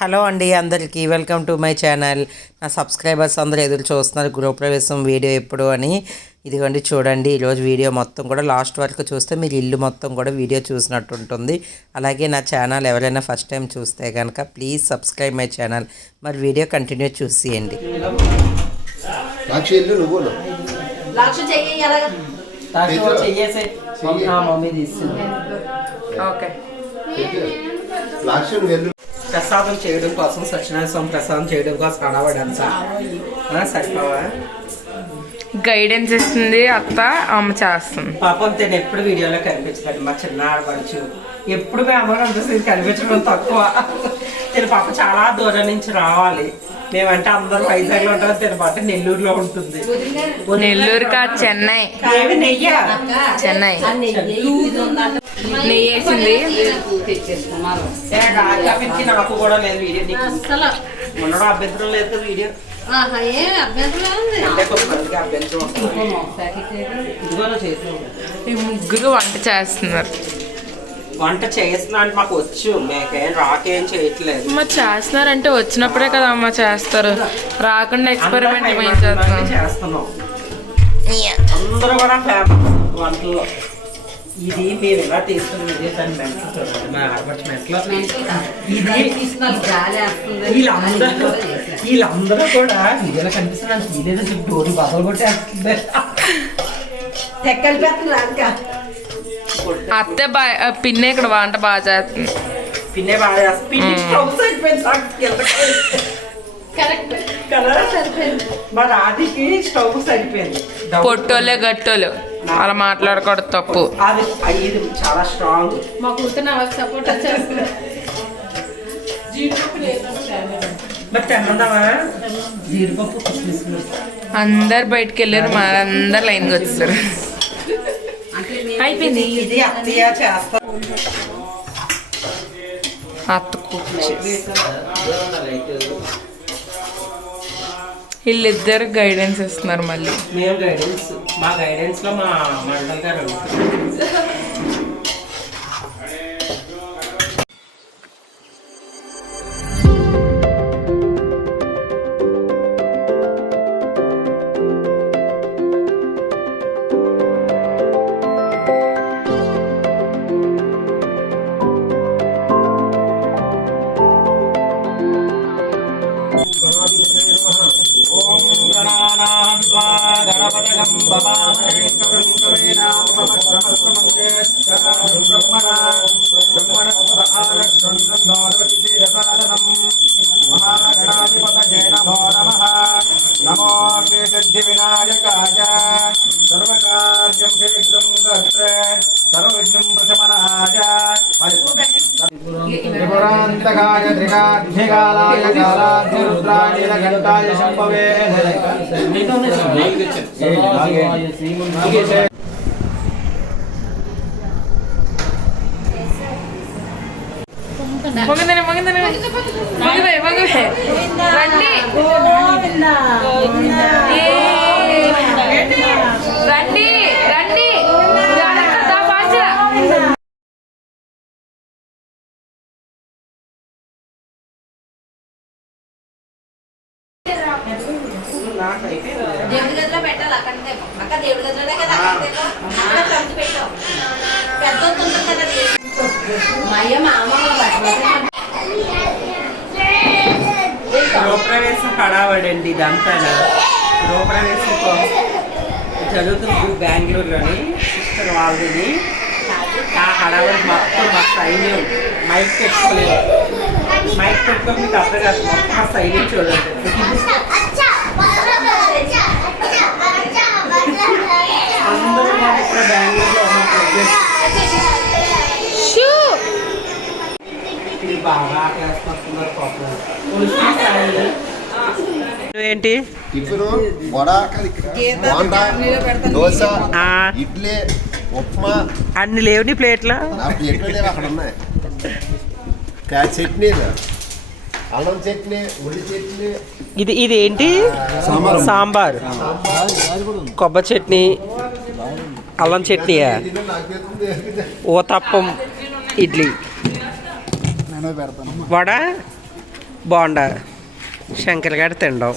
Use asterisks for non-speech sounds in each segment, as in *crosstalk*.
Hello అండి అందరికీ welcome to my channel. నా సబ్స్క్రైబర్స్ అందరూ ఎదురు చూస్తున్నారు గృహప్రవేశం వీడియో ఎప్పుడు అని. ఇదిగోండి చూడండి ఈరోజు వీడియో మొత్తం కూడా లాస్ట్ వరకు చూస్తే మీరు ఇల్లు మొత్తం కూడా వీడియో చూసినట్టు ఉంటుంది. అలాగే నా ఛానల్ ఎవరైనా ఫస్ట్ టైం చూస్తే కనుక ప్లీజ్ సబ్స్క్రైబ్ మై ఛానల్ మరి వీడియో కంటిన్యూ చూసేయండి. ఓకే. ప్రసాదం చేయడం కోసం సత్యనారాయణ స్వామి ప్రసాదం చేయడం కోసం హడావడంతా సరిపోవా? గైడెన్స్ ఇస్తుంది అత్త అమ్మ చేస్తుంది. పాపం తను ఎప్పుడు వీడియోలో కనిపించదు మా చిన్న ఆడపడుచు ఎప్పుడు మేము అమ్మ కనిపిస్తుంది కనిపించడం తక్కువ. తిన పాప చాలా దూరం నుంచి రావాలి. మేమంటే అందరూ వైజాగ్లో ఉంటాం. తిన పాట నెల్లూరులో ఉంటుంది. నెల్లూరు కాదు చెన్నై. చెన్నై. నెయ్యి వేసింది నాకు కూడా లేదు వీడియో. అభ్యంతరం లేదు కదా వీడియో. ఈ ముగ్గురు వంట చేస్తున్నారు. వంట చేస్తున్నా అంటే మాకు వచ్చు. మేకేం రాకేం చేయట్లేదు. అమ్మ చేస్తున్నారంటే వచ్చినప్పుడే కదా అమ్మ చేస్తారు. రాకుండా ఎక్స్పెరిమెంట్ చేస్తున్నాం చేస్తున్నాం. అందరూ కూడా ఫేమస్ వంటల్లో. ఇది మేము ఇలా తీసుకుని ఇదే దాని మెంట్లో చూడండి. మా ఆడపడుచు మెంట్లో ఇది తీసుకున్నారు గాలి వేస్తుంది. వీళ్ళందరూ *laughs* వీళ్ళందరూ కూడా ఇదేలా కనిపిస్తున్నాను ఇదేదో చెప్పి డోరి బదలు కొట్టేస్తుంది. తెక్కలు పెడుతున్నారు ఇంకా అత్తే బా పిన్ని ఇక్కడ వంట బాగా చేస్తుంది. పిన్నే బాగా చేస్తుంది. పిన్ని స్టవ్ సరిపోయింది. నాకు స్టవ్ సరిపోయింది. పొట్టోలే గట్టోలు. అలా మాట్లాడకూడదు తప్పు. అది అది ఇది చాలా స్ట్రాంగ్. మా కూతురు నాకు సపోర్ట్ వచ్చేస్తుంది. అందరు బయటికి వెళ్ళారు మా అందరు లైన్కి వచ్చారు. అయిపోయింది. ఇది అత్తయ్య చేస్తా. అత్త కూర్చి వీళ్ళిద్దరు గైడెన్స్ ఇస్తున్నారు మళ్ళీ. మేము గైడెన్స్ మా గైడెన్స్లో మా మండల్ గారు త్రికాధ్యకాలాయ కాలాధ్యరుద్రాయ ఘంటాయ శంభవే. మొగదనే మొగదనే రండి. ఏ. రండి గృహప్రవేశం హడావడండి ఇదంతా గృహప్రవేశం కోసం బెంగళూరులోని సిస్టర్ వాళ్ళది ఆ హడావడి మొత్తం మా సైన్యం మైక్ పెట్టుకోలేదు. మైక్ పెట్టుకోక మీకు అర్థం కాదు మొత్తం మా సైన్యం చూడండి. ఏంటి టిఫిన్ వడ బోండా దోశ ఆ. ఇడ్లీ ఉప్మా. అన్ని లేవుని ప్లేట్ల? నా ప్లేట్లు లేవు అక్కడ ఉన్నాయి. కా చట్నీలు అల్లం చట్నీ ఉల్లి చట్నీ. ఇది ఇది ఏంటి సాంబార్. కొబ్బరి చట్నీ అల్లం తెలుస్తుంది. ఊతప్పం ఇడ్లీ. వడ బాగుండా ശങ്കരകാടത്തുണ്ടാവും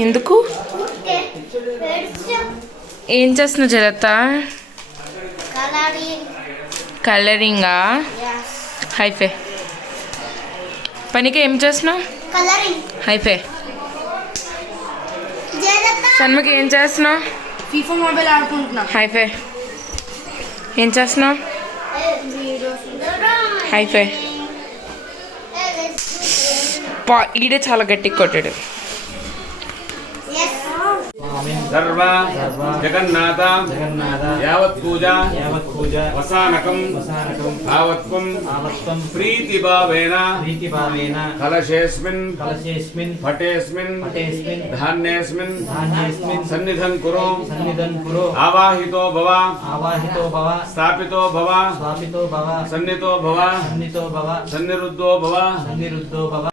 ఎందుకు? ఏం చేస్తున్నావు జలత? కలరింగా? హైఫే. పనికి ఏం చేస్తున్నావు? హైఫే. షణ్ముఖి ఏం చేస్తున్నావు? ఫీఫా మొబైల్ ఆడుకుంటున్నా. హైఫే. ఏం చేస్తున్నావు? హైఫే. పా ఈడే చాలా గట్టిగా కొట్టాడు. సర్వ జగన్నాథ యావత్ పూజ వసానకం భావత్వం ప్రీతి భావేన ప్రీతిభావేన కలశేస్మిన్ కలశేస్మిన్ పటేస్మిన్ ధాన్యేస్మిన్ ధాన్యేస్మిన్ సన్నిధం కురు సన్నిధం కురు ఆవాహితో భవ ఆవాహితో భవ స్థాపితో భవ సన్నితో భవ సన్నితో భవ సన్నిరుద్ధో భవ సన్నిరుద్ధో భవ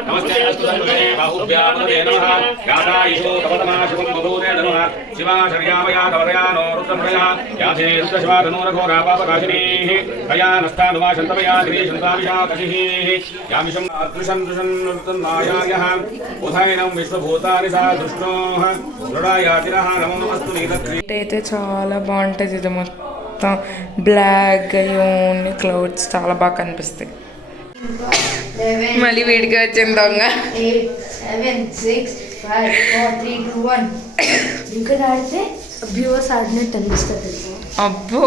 నమస్తే అస్తు ధన్వనే బాహుభ్యామదే నమః గాదాయిషో కవతమాశుకం బభూరే నమః శివాశర్యామయా కవరయానో రుద్రమయా యాధే రుద్రశివాధనూరఘోరా పాపరాశినీః కయా నష్టానువా శంతమయా గిరీ శంతావిషాకషిః యామిషం అదృశం దృశం నృతన్నాయాయః ఉదయనం విశ్వభూతాని సా దృష్టోః దృఢాయాతిరః నమో నమస్తు నీలక్రీ అయితే చాలా బాగుంటుంది ఇది మొత్తం. బ్లాక్ ఓన్లీ క్లౌడ్స్ చాలా బాగా కనిపిస్తాయి. మళ్ళీ వీడికి వచ్చింది దొంగ. eight seven six five four three two one ఇంకా ఆడితే వ్యూవర్స్ ఆడినట్టు అనిపిస్తుంది అబ్బో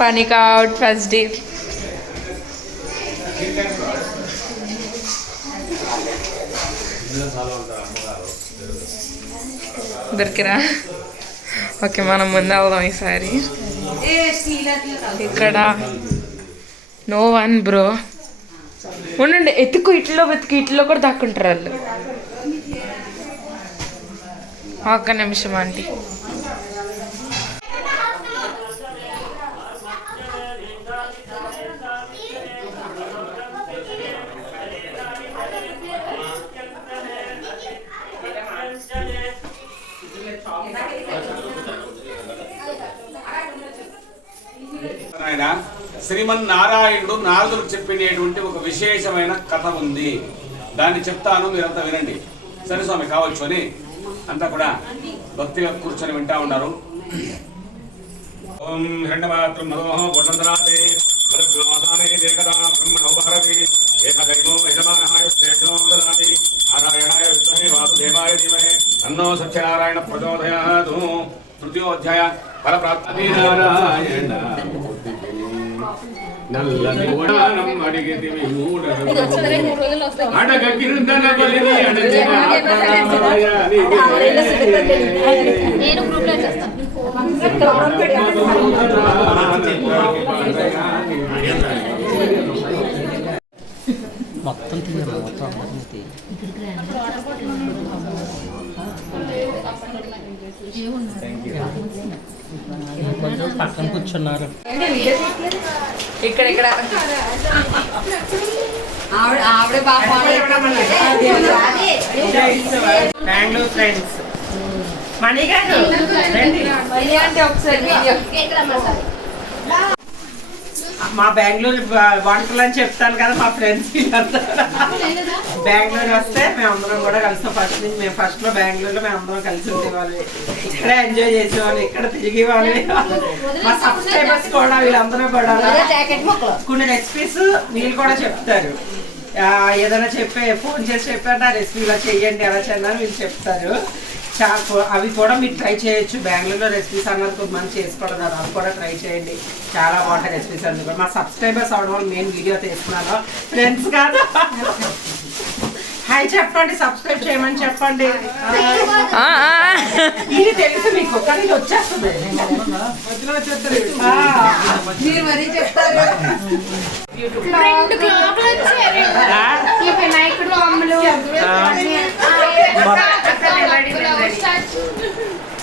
పనికి అవుట్ ఫస్ట్ డే దొరికిరా ఓకే మనం ముందు వెళ్దాం ఈసారి ఇక్కడ నో వన్ బ్రో ఉండండి ఎత్తుకు ఇట్లో వెతుకు ఇట్లో కూడా దాక్కుంటారు వాళ్ళు. ఒక్క నిమిషం ఆంటీ. శ్రీమన్నారాయణుడు నారదులకు చెప్పినటువంటి ఒక విశేషమైన కథ ఉంది. దాన్ని చెప్తాను మీరంతా వినండి. సరే స్వామి కావచ్చు అని. అంతా కూడా భక్తిగా కూర్చొని వింటా ఉన్నారు. ఓం హిరణ్యమాత్రం మదోహ పొట్టంతరాతే మరగ్రామాసానే జగదా బ్రహ్మణో భారతి. ఏకదైవో యజమానః శ్రేష్ఠో దదాతి నారాయణాయ విద్మహే వాసుదేవాయ ధీమహి. తన్నో సత్యనారాయణ ప్రచోదయాతు. తృతీయోధ్యాయ ఫలప్రాప్తి. నారాయణ. నల్లని వడానం అడిగితివి మూఢము. బలిని నేను గ్రూప్లో చేస్తాను మొత్తం తీయాలి మొత్తం మొత్తం తీయాలి కొంచెం పక్కన కూర్చున్నారు ఇక్కడ ఇక్కడ ఆవిడ ఆవిడ బాగా బెంగళూరు ఫ్రెండ్స్ మణి గారు రండి మళ్ళీ అంటే ఒకసారి వీడియో కేక్ రమ్మంటారు మా బెంగళూరు వంటలు అని చెప్తాను కదా మా ఫ్రెండ్స్ బెంగళూరు వస్తే మేము అందరం కూడా కలిసి ఫస్ట్ నుంచి మేము ఫస్ట్లో బెంగళూరులో మేము అందరం కలిసి ఉండేవాళ్ళు ఇక్కడే ఎంజాయ్ చేసేవాళ్ళు ఇక్కడ తిరిగి వాళ్ళు మా సబ్స్క్రైబర్స్ కూడా వీళ్ళందరూ కూడా కొన్ని రెసిపీస్ వీళ్ళు కూడా చెప్తారు. ఏదైనా చెప్పే ఫోన్ చేసి చెప్పారు ఆ రెసిపీ ఇలా చేయండి ఎలా చేయాలని వీళ్ళు చెప్తారు. చా అవి కూడా మీరు ట్రై చేయొచ్చు. బెంగళూరులో రెసిపీస్ అన్నది కొంతమంది చేసుకోవడం కదా అవి కూడా ట్రై చేయండి. చాలా బాగుంటాయి రెసిపీస్ అన్ని కూడా. మా సబ్స్క్రైబర్స్ అవడం వల్ల మెయిన్ వీడియో తీసుకున్నాను. ఫ్రెండ్స్ కాదు హాయ్ చెప్పండి. సబ్స్క్రైబ్ చేయమని చెప్పండి. ఆ, ఆ. ఇది తెలుసు మీకు కానీ ఇది వచ్చేస్తుంది. మీరు మరీ చెప్తారు వినాయకుడు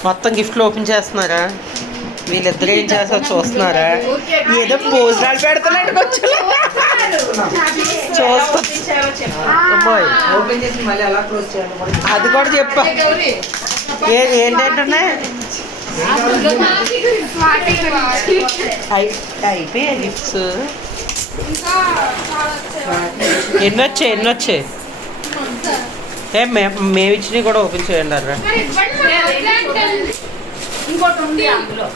మొత్తం గిఫ్ట్లు ఓపెన్ చేస్తున్నారా? వీళ్ళిద్దరు ఏం చేస్తారో చూస్తున్నారా? ఏదో భోజనాలు పెడుతున్నట్టు అమ్మాయి. ఓపెన్ చేసి మళ్ళీ అలా క్లోజ్ చేయాలి. అది కూడా చెప్పా. ఏంటంటే అయిపోయాయి గిఫ్ట్స్. ఎన్ని వచ్చాయి. ఎన్ని వచ్చాయి ఏ మేము మేము ఇచ్చినవి కూడా ఓపెన్ చేయండి అర్రా. ఇంకోటి ఉంది అందులో.